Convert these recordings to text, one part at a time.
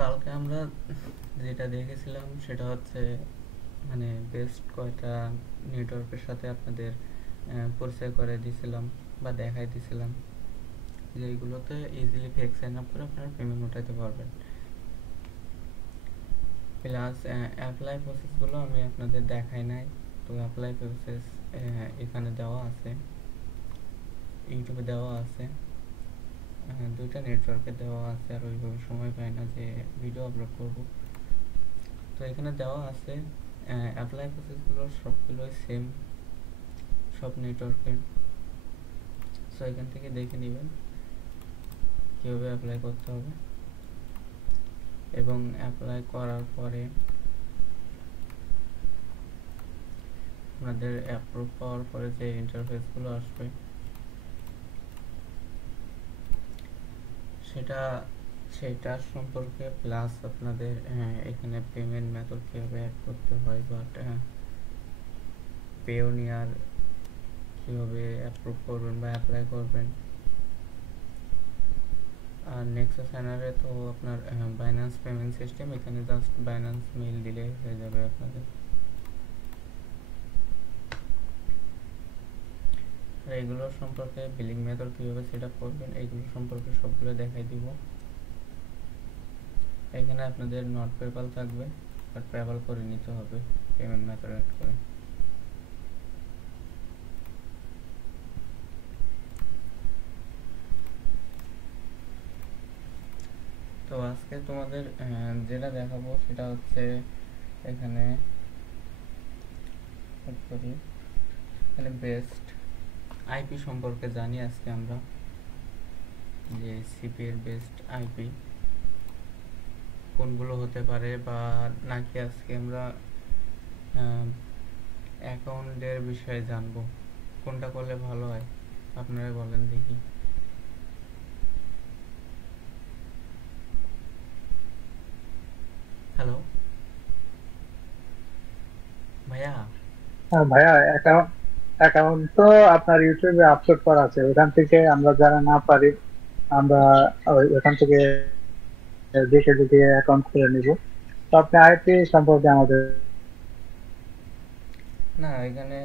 কালকে আমরা যেটা দেখেছিলাম সেটা হচ্ছে মানে বেস্ট কয়টা নেটওয়ার্কের সাথে আপনাদের পরিচয় করে দিয়েছিলাম বা দেখাই দিয়েছিলাম যে এইগুলোতে ইজিলি ফেক সাইন আপ করে আপনারা পেমেন্ট উঠাইতে পারবেন। প্লাস অ্যাপ্লাই প্রসেসগুলো আমি আপনাদের দেখাই নাই, তো অ্যাপ্লাই প্রসেস এখানে দেওয়া আছে, ইউটিউবে দেওয়া আছে, দুইটা নেটওয়ার্কে দেওয়া আছে, আর ওইভাবে সময় পাই না যে ভিডিও আপলোড করব। তো এখানে দেওয়া আছে অ্যাপ্লাই প্রসেসগুলো সবগুলোই সেম সব নেটওয়ার্কের। সো এখান থেকে দেখে নেবেন কীভাবে অ্যাপ্লাই করতে হবে, এবং অ্যাপ্লাই করার পরে আপনাদের অ্যাপ্রুভ পাওয়ার পরে যে ইন্টারফেসগুলো আসবে সেটার সম্পর্কে, প্লাস আপনাদের এখানে পেমেন্ট মেথড কীভাবে অ্যাড করতে হয়, বাট পেওনিয়ার কীভাবে অ্যাপ্রুভ করবেন বা অ্যাপ্লাই করবেন। আর নেক্সাস সাইনারে তো আপনার বাইন্যান্স পেমেন্ট সিস্টেম, এখানে জাস্ট বাইন্যান্স মেইল দিলে হয়ে যাবে আপনাদের। আর এগুলোর সম্পর্কে বিলিং মেথড কীভাবে সেট আপ করবেন এইগুলো সম্পর্কে সবগুলো দেখাই দিব। এখানে আপনাদের নট পেপাল থাকবে, বাট পেপাল করে নিতে হবে পেমেন্ট মেথড অ্যাড করে। তো আজকে তোমাদের যেটা দেখাবো সেটা হচ্ছে এখানে এখানে বেস্ট আইপি সম্পর্কে জানি আজকে আমরা, যে সিপি এর বেস্ট আইপি কোনগুলো হতে পারে, বা নাকি আজকে আমরা অ্যাকাউন্টের বিষয়ে জানবো, কোনটা করলে ভালো হয় আপনারা বলেন দেখি। হ্যালো ভাইয়া। হ্যাঁ ভাইয়া, অ্যাকাউন্ট অ্যাকাউন্ট তো আপনার ইউটিউবে আপলোড করা আছে, ওখান থেকে আমরা যারা না পারি আমরা ওখান থেকে দেখে দেখে অ্যাকাউন্ট খুলে নিব। তো আপনি আইপি সম্পর্কে আমাদের, না এখানে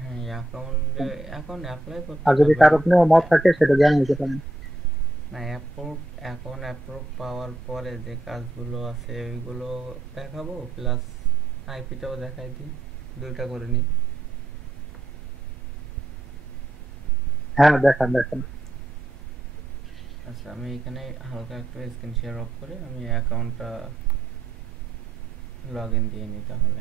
হ্যাঁ অ্যাকাউন্টে অ্যাকাউন্ট অ্যাপ্লাই করতে আর যদি পারবেন। কারো কোনো মত থাকে সেটা জানিয়ে দিতে পারেন। না অ্যাকাউন্ট অ্যাপ্রুভ পাওয়ার পরে যে কাজগুলো আছে ওইগুলো দেখাবো, প্লাস আইপিটাও দেখাই দিই, দুইটা করে নিই। হ্যাঁ, দেখান দেখান। আচ্ছা আমি এখানে হালকা একটু স্ক্রিন শেয়ার অফ করে আমি অ্যাকাউন্টটা লগ ইন দিয়ে নিই তাহলে।